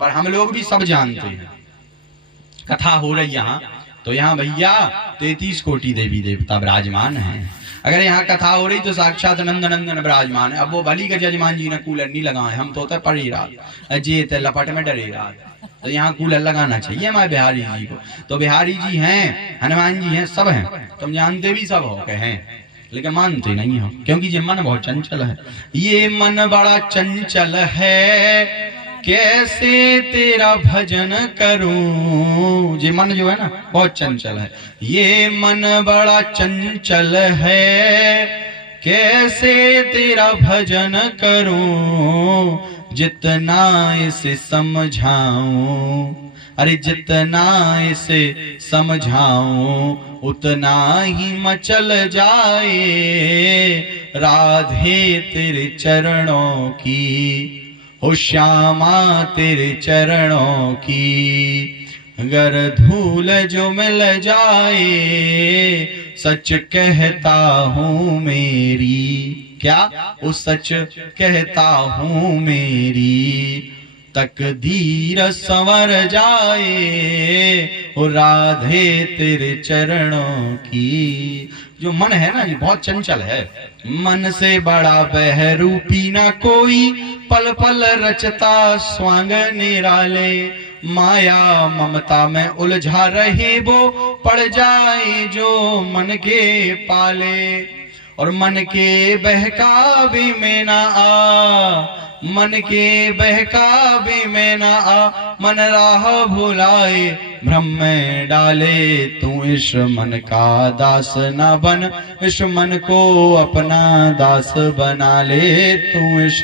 पर हम लोग भी सब जानते हैं। कथा हो रही यहाँ, तो यहाँ भैया 33 कोटि देवी देवता विराजमान हैं। अगर यहाँ कथा हो रही तो साक्षात नंद नंदन विराजमान है। अब वो भली के जजमान जी ने कूलर नहीं लगाए, हम तो होता पड़ी रात जेत लपट में डरे रात, तो यहाँ कूलर लगाना चाहिए हमारे बिहारी जी को। तो बिहारी जी हैं, हनुमान जी हैं, सब हैं, तुम जानते भी सब हो के हैं, लेकिन मानते नहीं हो, क्योंकि ये मन बहुत चंचल है। ये मन बड़ा चंचल है, कैसे तेरा भजन करूं। ये मन जो है ना बहुत चंचल है, ये मन बड़ा चंचल है, कैसे तेरा भजन करूं। जितना इसे समझाऊं, अरे जितना इसे समझाऊं उतना ही मचल जाए राधे तेरे चरणों की, हो श्यामा तेरे चरणों की। अगर धूल जो मिल जाए सच कहता हूँ मेरी, क्या वो सच कहता हूँ मेरी, तकदीर संवर जाए ओ राधे तेरे चरणों की। जो मन है ना ये बहुत चंचल है, मन से बड़ा बहरूपी ना कोई, पल पल रचता स्वांग निराले। माया ममता में उलझा रहे वो, पड़ जाए जो मन के पाले। और मन के बहकावे में ना आ, मन के बहकावे में ना आ, मन राह भुलाए भ्रम में डाले। तू इस मन का दास न बन, इस मन को अपना दास बना ले। तू इस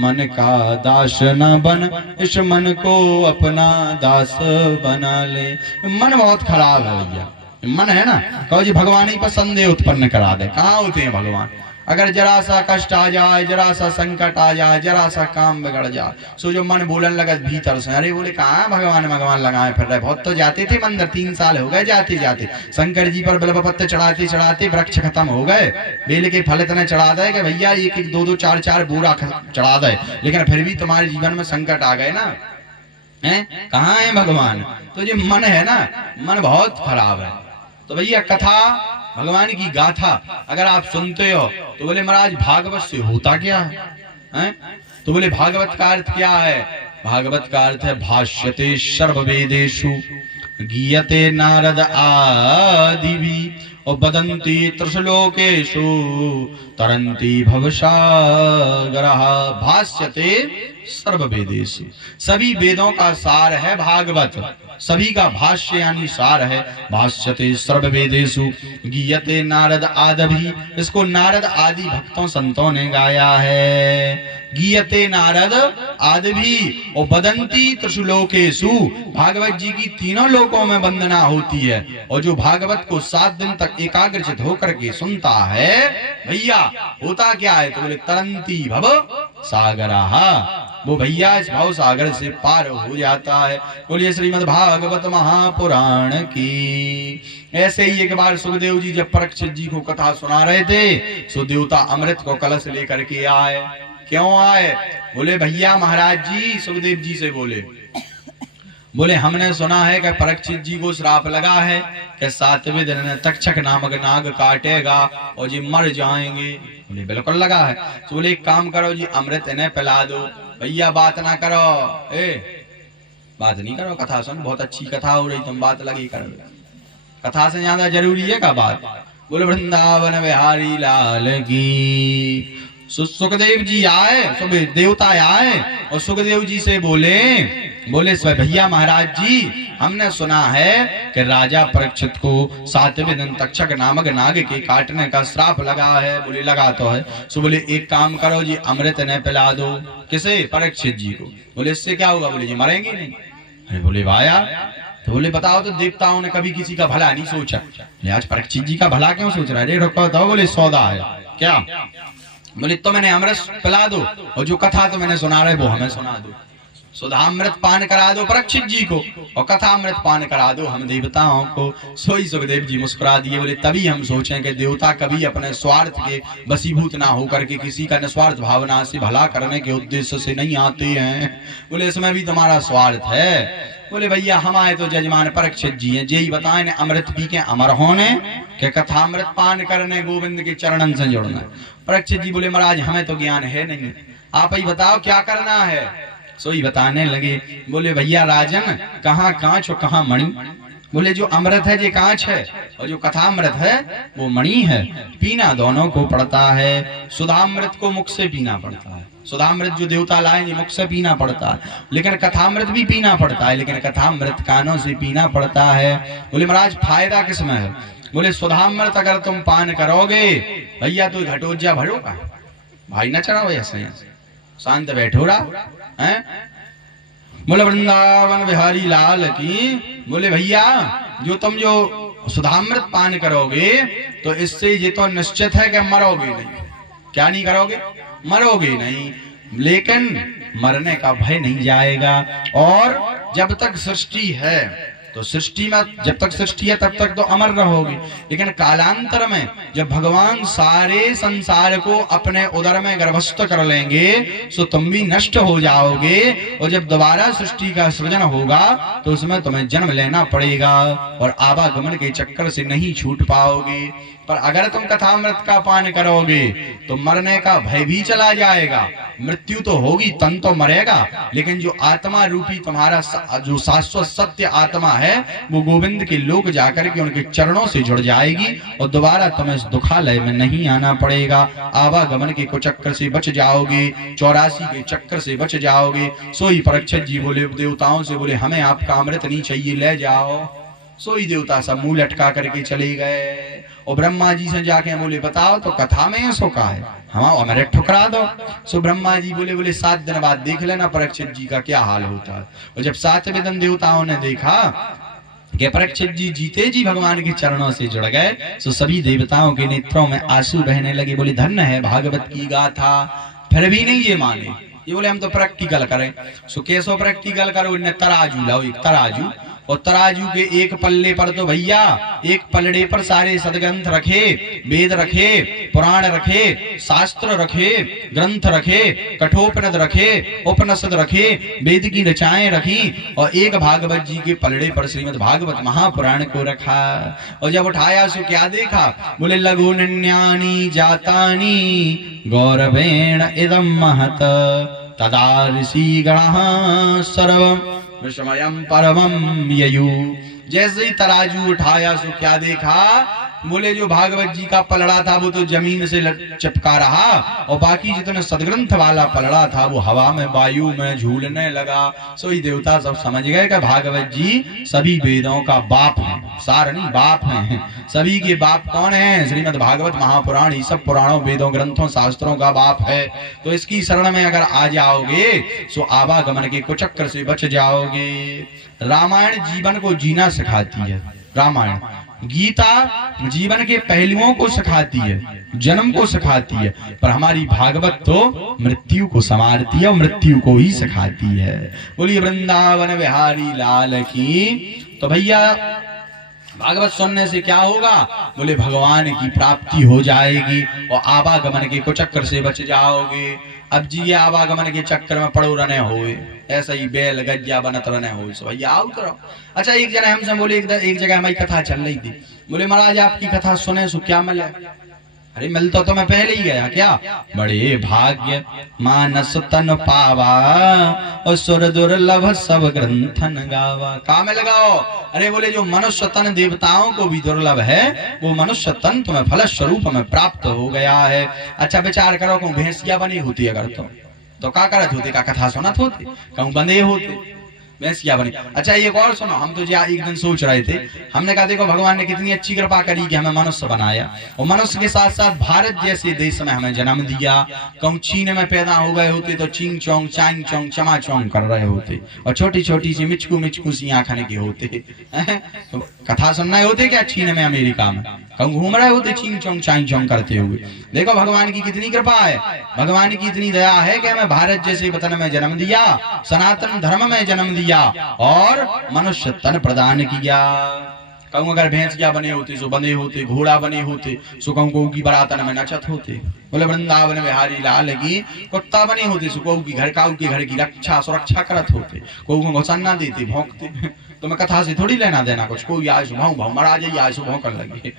मन का दास न बन, इस मन को अपना दास बना ले। मन बहुत खराब है भैया, मन है ना, कहो जी भगवान ही पर संदेह उत्पन्न करा दे। कहाँ होते हैं भगवान? अगर जरा सा कष्ट आ जाए, जरा सा संकट आ जाए, जरा सा काम बिगड़ जाए, सो जो मन बोलन लगा भीतर से, अरे बोले कहाँ भगवान भगवान लगाए फिर रहे। बहुत तो जाते थे मंदिर, 3 साल हो गए जाते जाते, शंकर जी पर बिल्व पत्ते चढ़ाते चढ़ाते वृक्ष खत्म हो गए। बेल के फल इतने चढ़ा दे कि भैया 1-1, 2-2, 4-4 बोरा चढ़ा दे, लेकिन फिर भी तुम्हारे जीवन में संकट आ गए ना, है कहाँ है भगवान? तो जो मन है ना, मन बहुत खराब है। तो भैया कथा भगवान की गाथा अगर आप सुनते हो तो बोले महाराज भागवत से होता क्या है? तो बोले भागवत का अर्थ क्या है? भागवत का अर्थ है भाष्यते सर्ववेदेषु गीयते नारद आदिवि और बदंती त्रिश्लोकेषु तरंती भवसागरः। भाष्यते सर्ववेदेषु, सभी वेदों का सार है भागवत, सभी का भाष्य यानी सार है। भाष्यते सर्ववेदेषु गीयते नारद आदिवि, इसको नारद आदि भक्तों संतों ने गाया है। गीयते नारद आदिवि और बदंती त्रिश्लोकेषु, भागवत जी की तीनों लोकों में वंदना होती है। और जो भागवत को 7 दिन तक एकाग्रचित होकर के सुनता है भैया होता क्या है? तो बोले तरंती भव सागरः, वो भैया इस भव सागर से पार हो जाता है। बोलिए श्रीमद् भागवत महापुराण की। ऐसे ही एक बार सुखदेव जी जब परीक्षित जी को कथा सुना रहे थे, सो देवता अमृत को कलश लेकर के आए। क्यों आए? बोले भैया महाराज जी सुखदेव जी से बोले हमने सुना है कि परीक्षित जी को श्राप लगा है कि 7वें दिन में तक्षक नामक नाग काटेगा और जी मर जाएंगे। बोले बिल्कुल लगा है। तो बोले एक काम करो जी, अमृत इन्हें पिला दो। भैया बात ना करो, बात नहीं करो, कथा सुन, बहुत अच्छी कथा हो रही, तुम बात लगी करो। कथा से ज्यादा जरूरी है का बात? बोले वृंदावन बिहारी लाल की। सुखदेव जी आए, देवता आए और सुखदेव जी से बोले भैया महाराज जी हमने सुना है कि राजा परीक्षित को 7वें दिन तक्षक नामक नाग के काटने का श्राप लगा है। बोले लगा तो है। सो बोले एक काम करो जी, अमृत ने पिला दो। किसे? परीक्षित जी को। बोले इससे क्या होगा? बोले जी मरेंगे नहीं। अरे बोले वाया, तो बोले बताओ तो देवताओं ने कभी किसी का भला नहीं सोचा, आज परीक्षित जी का भला क्यों सोच रहा है? रुको तो बोले सौदा है क्या? बोले तो मैंने अमृत पिला दो और जो कथा तो मैंने सुना रहे वो हमें सुना दो। सुधामृत पान करा दो परीक्षित जी को और कथामृत पान करा दो हम देवताओं को। सोई सुखदेव जी मुस्कुरा दिए, बोले तभी हम सोचें कि देवता कभी अपने स्वार्थ के वशीभूत ना होकर के किसी का निस्वार्थ भावना से भला करने के उद्देश्य से नहीं आते हैं। बोले इसमें भी तुम्हारा स्वार्थ है। बोले भैया हमारे तो जजमान परीक्षित जी हैं, यही बताए ने अमृत पी के अमर होने के कथामृत पान करने गोविंद के चरणन से जुड़ना। परीक्षित जी बोले महाराज हमें तो ज्ञान है नहीं, आप ही बताओ क्या करना है। सोई बताने लगे, बोले भैया राजन कहाँ कांच और कहाँ मणि। बोले जो अमृत है ये कांच है और जो कथामृत है वो मणि है, पीना दोनों को पड़ता है। सुधामृत को मुख से पीना पड़ता है, सुधामृत जो देवता लाएंगे मुख से पीना पड़ता है, लेकिन कथामृत भी पीना पड़ता है, लेकिन कथामृत कानों से पीना पड़ता है। बोले महाराज फायदा किसमें है। बोले सुधामृत अगर तुम पान करोगे भैया तो घटोजा भरोगा, भाई न चढ़ाओ ऐसे शांत बैठो रहा है। बोले वृंदावन बिहारी लाल की। बोले भैया जो तुम जो सुधामृत पान करोगे तो इससे ये तो निश्चित है कि मरोगे नहीं। क्या नहीं करोगे, मरोगे नहीं, लेकिन मरने का भय नहीं जाएगा। और जब तक सृष्टि है तो सृष्टि में, जब तक सृष्टि है तब तक तो अमर रहोगे, लेकिन कालांतर में जब भगवान सारे संसार को अपने उदर में गर्भस्थ कर लेंगे तो तुम भी नष्ट हो जाओगे। और जब दोबारा सृष्टि का सृजन होगा तो उसमें तुम्हें जन्म लेना पड़ेगा और आवागमन के चक्कर से नहीं छूट पाओगे। पर अगर तुम कथामृत का पान करोगे तो मरने का भय भी चला जाएगा। मृत्यु तो होगी, तन तो मरेगा, लेकिन जो आत्मा रूपी तुम्हारा जो शाश्वत सत्य आत्मा है वो गोविंद के लोक जाकर के उनके चरणों से जुड़ जाएगी और दोबारा तुम्हें इस दुखालय में नहीं आना पड़ेगा। आवागमन के कुचक्कर से बच जाओगे, 84 के चक्कर से बच जाओगे। सोई परीक्षित जी बोले देवताओं से, बोले हमें आपका अमृत नहीं चाहिए, ले जाओ। सोई देवता सब मुंह लटका करके चले गए और ब्रह्मा जी से जाके बोले बताओ तो कथा में सो का है, हम हमारे ठुकरा दो। सो ब्रह्मा जी बोले 7 दिन बाद देख लेना परीक्षित जी का क्या हाल होता है। और जब 7वें दिन देवताओं ने देखा कि परीक्षित जी जीते जी भगवान के चरणों से जुड़ गए तो सभी देवताओं के नेत्रों में आंसू बहने लगे। बोले धन्य है भागवत की गाथा। फिर भी नहीं ये माने, ये बोले हम तो प्रैक्टिकल करें। सो कैसो प्रैक्टिकल करो, इन्हें तराजू लाओ, एक तराजू, और तराजू के एक पल्ले पर तो भैया एक पलड़े पर सारे सदग्रंथ रखे, वेद रखे, पुराण रखे, शास्त्र रखे, ग्रंथ रखे, कठोपनिषद रखे, उपनिषद रखे, वेद की रचाएं रखी और एक भागवत जी के पलड़े पर श्रीमद् भागवत महापुराण को रखा। और जब उठाया सो क्या देखा, बोले लघु निन्यानि जातानि गौरवेण इदं महत तदा ऋषि गणः सर्वं विस्मयं परमं ययु। जैसे ही तराजू उठाया सो क्या देखा, बोले जो भागवत जी का पलड़ा था वो तो जमीन से चिपका रहा और बाकी जितने सदग्रंथ वाला पलड़ा था वो हवा में वायु में झूलने लगा। सो ही देवता सब समझ गए कि भागवत जी सभी वेदों का बाप है, सार नहीं बाप है। सभी के बाप कौन है, श्रीमद् भागवत महापुराण, ये सब पुराणों वेदों ग्रंथों शास्त्रों का बाप है। तो इसकी शरण में अगर आ जाओगे सो आवागमन के कुचक्कर से बच जाओगे। रामायण जीवन को जीना सिखाती है, रामायण गीता जीवन के पहलुओं को सिखाती है, जन्म को सिखाती है, पर हमारी भागवत तो मृत्यु को संवारती है और मृत्यु को ही सिखाती है। बोलिए वृंदावन बिहारी लाल की। तो भैया भागवत सुनने से क्या होगा, बोले भगवान की प्राप्ति हो जाएगी और आवागमन के कुचक्कर से बच जाओगे। अब जी ये आवागमन के चक्कर में पड़ो रहने होए, ऐसा ही बैल गज्जा बनत रहने हो। सो भैया आओ करो। अच्छा एक जगह हमसे बोले, एक जगह हमारी कथा चल रही थी, बोले महाराज आपकी कथा सुने सो क्या मिले। अरे मिल तो मैं पहले ही गया क्या, बड़े भाग्य मानस तन पावा और सुर दुर्लभ सब ग्रंथन गावा। काम में लगाओ। अरे बोले जो मनुष्य तन देवताओं को भी दुर्लभ है वो मनुष्य तन तुम्हें फल स्वरूप में प्राप्त हो गया है। अच्छा विचार करो, कहूँ भैंसिया बनी होती अगर तो क्या करत होते, का कथा सुनत होते, कहूँ बंधे होते। भैंसिया बनी। अच्छा एक और सुनो, हम तो एक दिन सोच रहे थे, हमने कहा देखो भगवान ने कितनी अच्छी कृपा करी कि हमें मनुष्य बनाया, और मनुष्य के साथ साथ भारत जैसे देश में हमें जन्म दिया। कहूँ चीन में पैदा हो गए होते तो चिंग चोंग चांग चोंग चमा चोंग कर रहे होते, और छोटी छोटी सी मिचकू मिचकू सी आंखने के होते। तो कथा सुनना होते क्या चीन में अमेरिका में, कहूँ घूम रहे होते चिंग चोंग चांग चोंग करते हुए। देखो भगवान की कितनी कृपा है, भगवान की इतनी दया है कि हमें भारत जैसे वतन में जन्म दिया, सनातन धर्म में जन्म दिया और मनुष्य तन प्रदान किया। कहूँ अगर भैंसिया बने होते सो बंधे होते, घोड़ा बने होते सो कहूँ गौ की बरातन में नचत होते। बोले वृंदावन बिहारी लाल की, कुत्ता बने होते सो गौ की घर काऊ के घर की रक्षा सुरक्षा करत होते, गौ को घुसन्ना देते भौंकते। तो मैं कथा से थोड़ी लेना देना कुछ, कोई आए सो भाऊ भाऊ मरा जाइए, आए सो भौंकन लगे।